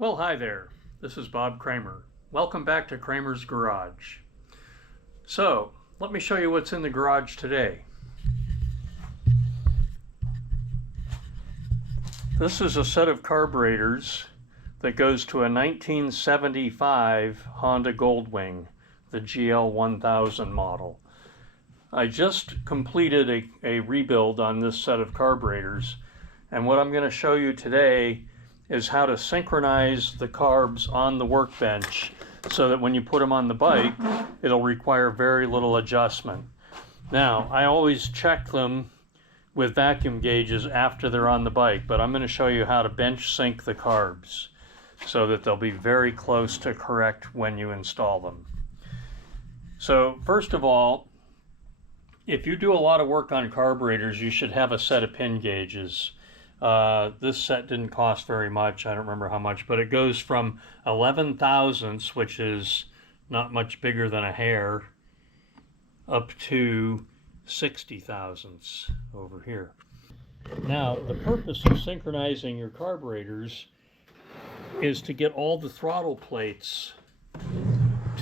Well, hi there. This is Bob Kramer. Welcome back to Kramer's Garage. So, let me show you what's in the garage today. This is a set of carburetors that goes to a 1975 Honda Goldwing, the GL 1000 model. I just completed a rebuild on this set of carburetors, and what I'm going to show you today is how to synchronize the carbs on the workbench so that when you put them on the bike, it'll require very little adjustment. Now, I always check them with vacuum gauges after they're on the bike, but I'm going to show you how to bench sync the carbs so that they'll be very close to correct when you install them. So first of all, if you do a lot of work on carburetors, you should have a set of pin gauges. This set didn't cost very much. I don't remember how much, but it goes from 11 thousandths, which is not much bigger than a hair, up to 60 thousandths over here. Now, the purpose of synchronizing your carburetors is to get all the throttle plates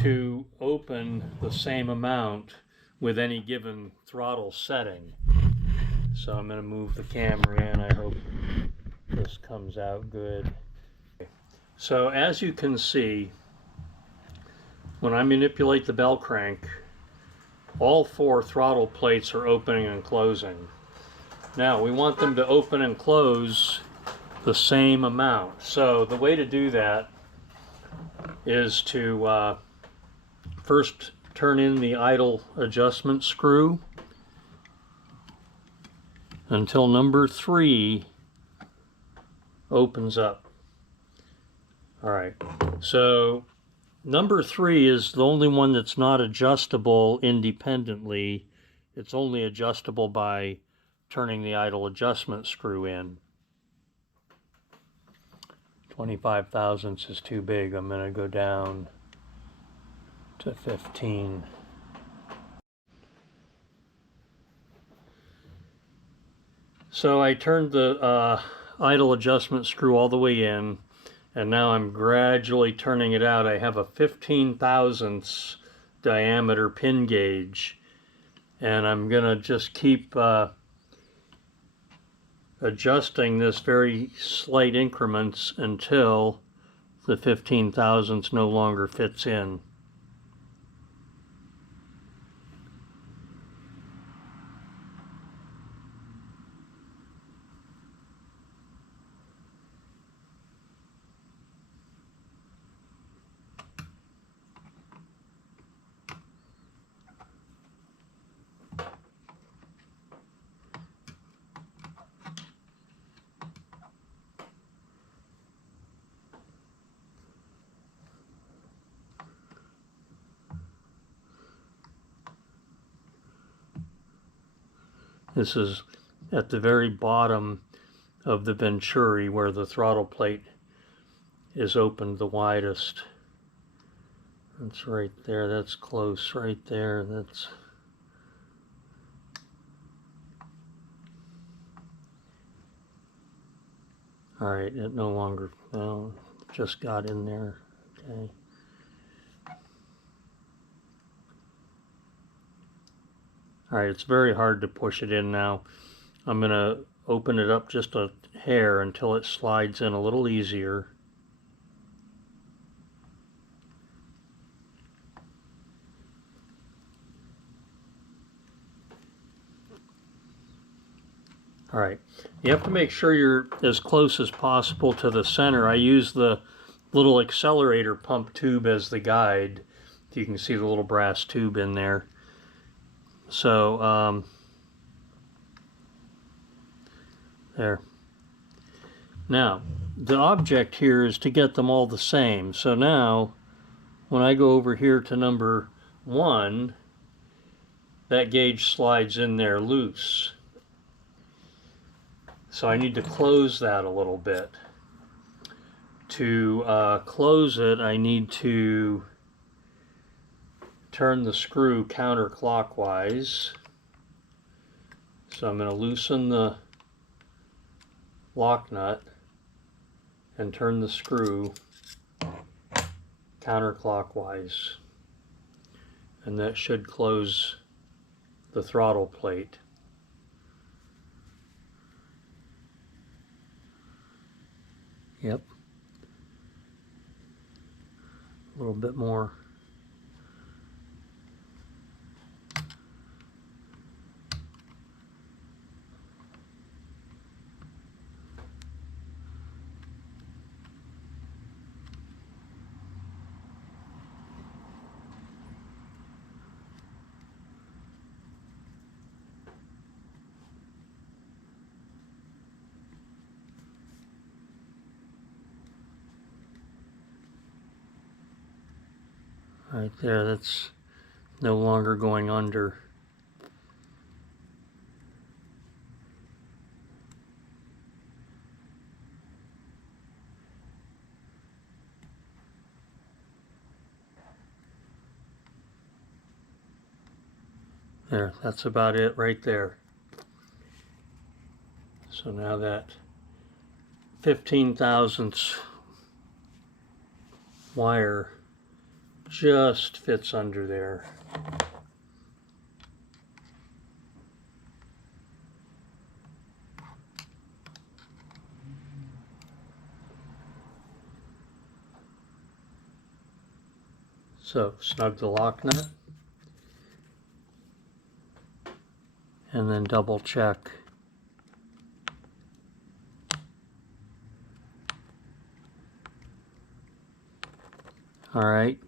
to open the same amount with any given throttle setting. So I'm going to move the camera in. I hope this comes out good. So as you can see, when I manipulate the bell crank, all four throttle plates are opening and closing. Now we want them to open and close the same amount. So the way to do that is to first turn in the idle adjustment screw until number 3 opens up. Alright, so number 3 is the only one that's not adjustable independently. It's only adjustable by turning the idle adjustment screw in. 25 thousandths is too big. I'm going to go down to 15. So I turned the idle adjustment screw all the way in, and now I'm gradually turning it out. I have a 15 thousandths diameter pin gauge, and I'm gonna just keep adjusting this very slight increments until the 15 thousandths no longer fits in. This is at the very bottom of the venturi where the throttle plate is opened the widest. That's right there. That's close right there. That's all right. It no longer, well, just got in there. Okay. Alright, it's very hard to push it in now. I'm going to open it up just a hair until it slides in a little easier. Alright, you have to make sure you're as close as possible to the center. I use the little accelerator pump tube as the guide. You can see the little brass tube in there. So, there. Now, the object here is to get them all the same. So now, when I go over here to number 1, that gauge slides in there loose. So I need to close that a little bit. To close it, I need to turn the screw counterclockwise. So I'm going to loosen the lock nut and turn the screw counterclockwise, and that should close the throttle plate. Yep. A little bit more. Right there, that's no longer going under. There, that's about it right there. So now that 15 thousandths wire just fits under there. So snug the lock nut and then double check. All right,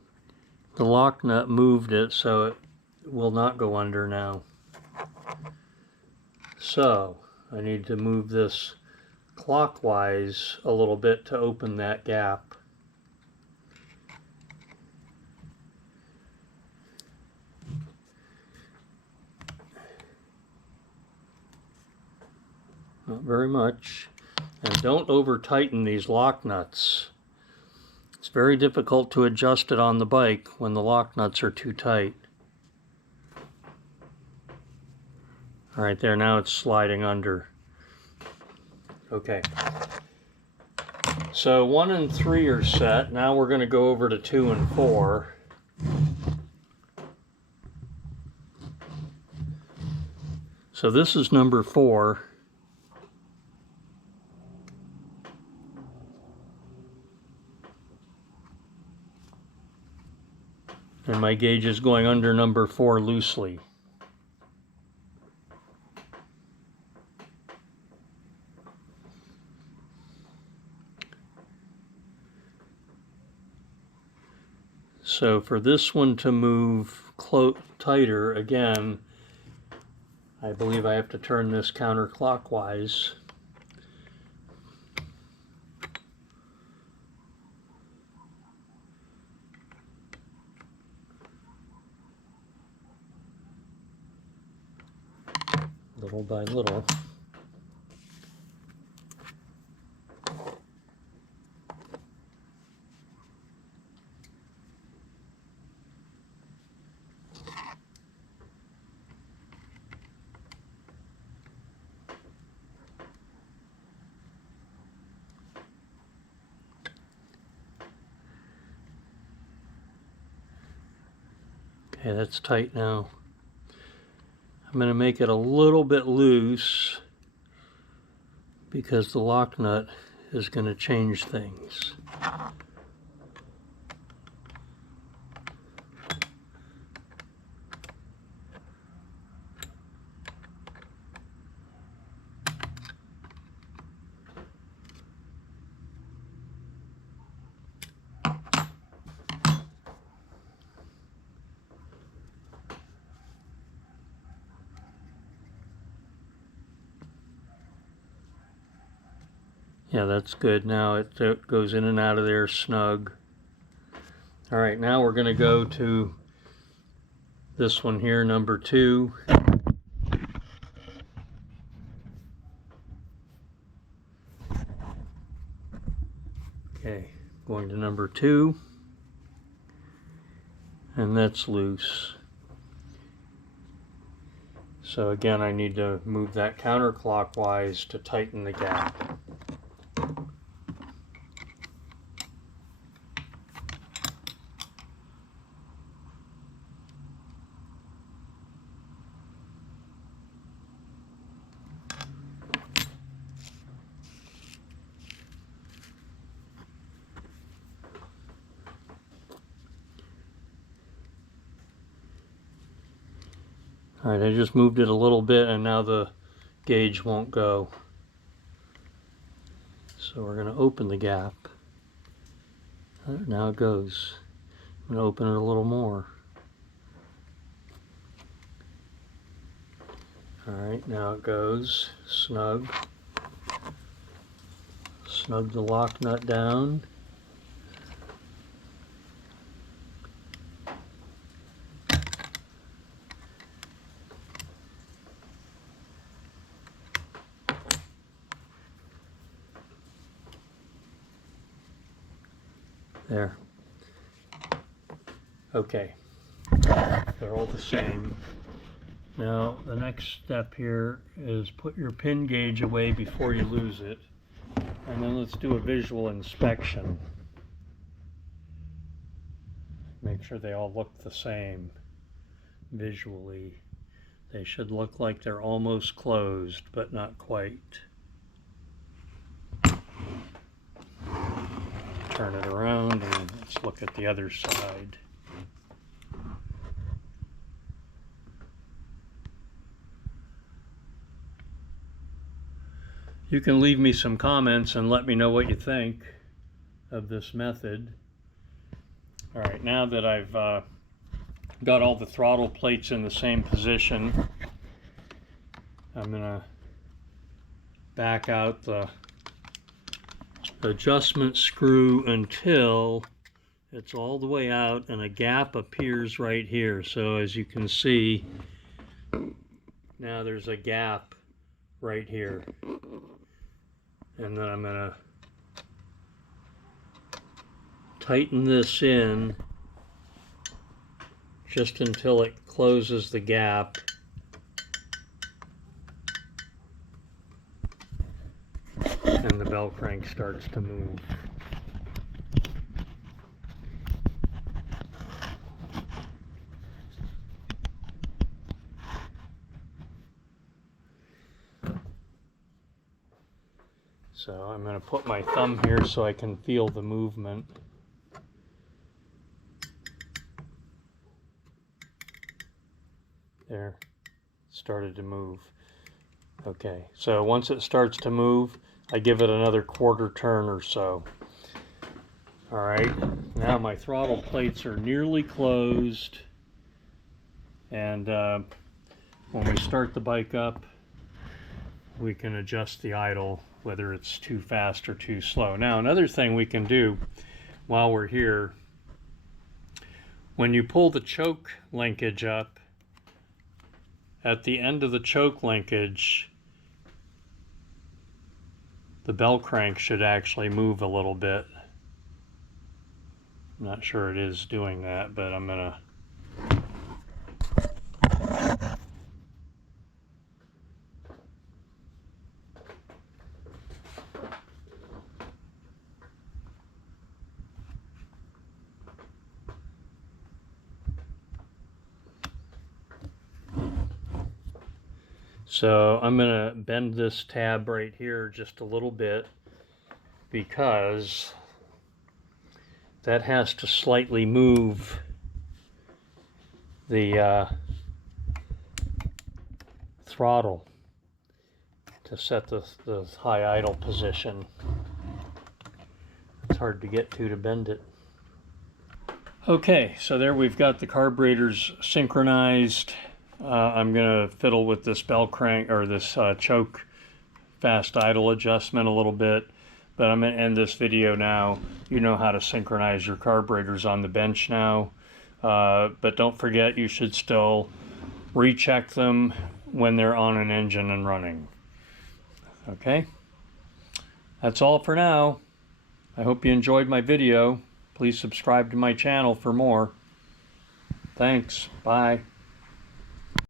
the lock nut moved it, so it will not go under now. So I need to move this clockwise a little bit to open that gap. Not very much. And don't over tighten these lock nuts. It's very difficult to adjust it on the bike when the lock nuts are too tight. All right, there, now it's sliding under. Okay. So 1 and 3 are set. Now we're going to go over to 2 and 4. So this is number 4. And my gauge is going under number 4 loosely. So for this one to move tighter, again, I believe I have to turn this counterclockwise. Little by little. Okay, that's tight now. I'm going to make it a little bit loose because the lock nut is going to change things. Yeah, that's good. Now it goes in and out of there snug. All right, now we're going to go to this one here, number 2. Okay, going to number 2. And that's loose. So again, I need to move that counterclockwise to tighten the gap. Alright, I just moved it a little bit and now the gauge won't go. So we're going to open the gap. Now it goes. I'm going to open it a little more. Alright, now it goes. Snug. Snug the lock nut down. There. Okay. They're all the same. Now, the next step here is put your pin gauge away before you lose it. And then let's do a visual inspection. Make sure they all look the same visually. They should look like they're almost closed, but not quite. Turn it around and let's look at the other side. You can leave me some comments and let me know what you think of this method. All right, now that I've got all the throttle plates in the same position, I'm gonna back out the adjustment screw until it's all the way out and a gap appears right here. So as you can see, now there's a gap right here. And then I'm going to tighten this in just until it closes the gap. And the bell crank starts to move. So I'm going to put my thumb here so I can feel the movement. There, started to move. Okay, so once it starts to move, I give it another quarter turn or so. All right, now my throttle plates are nearly closed. And when we start the bike up, we can adjust the idle, whether it's too fast or too slow. Now, another thing we can do while we're here, when you pull the choke linkage up, at the end of the choke linkage, the bell crank should actually move a little bit. I'm not sure it is doing that, but I'm gonna So I'm going to bend this tab right here just a little bit because that has to slightly move the throttle to set the high idle position. It's hard to get to bend it. Okay, so there we've got the carburetors synchronized. I'm going to fiddle with this bell crank or this choke fast idle adjustment a little bit, but I'm going to end this video now. You know how to synchronize your carburetors on the bench now, but don't forget you should still recheck them when they're on an engine and running. Okay, that's all for now. I hope you enjoyed my video. Please subscribe to my channel for more. Thanks. Bye.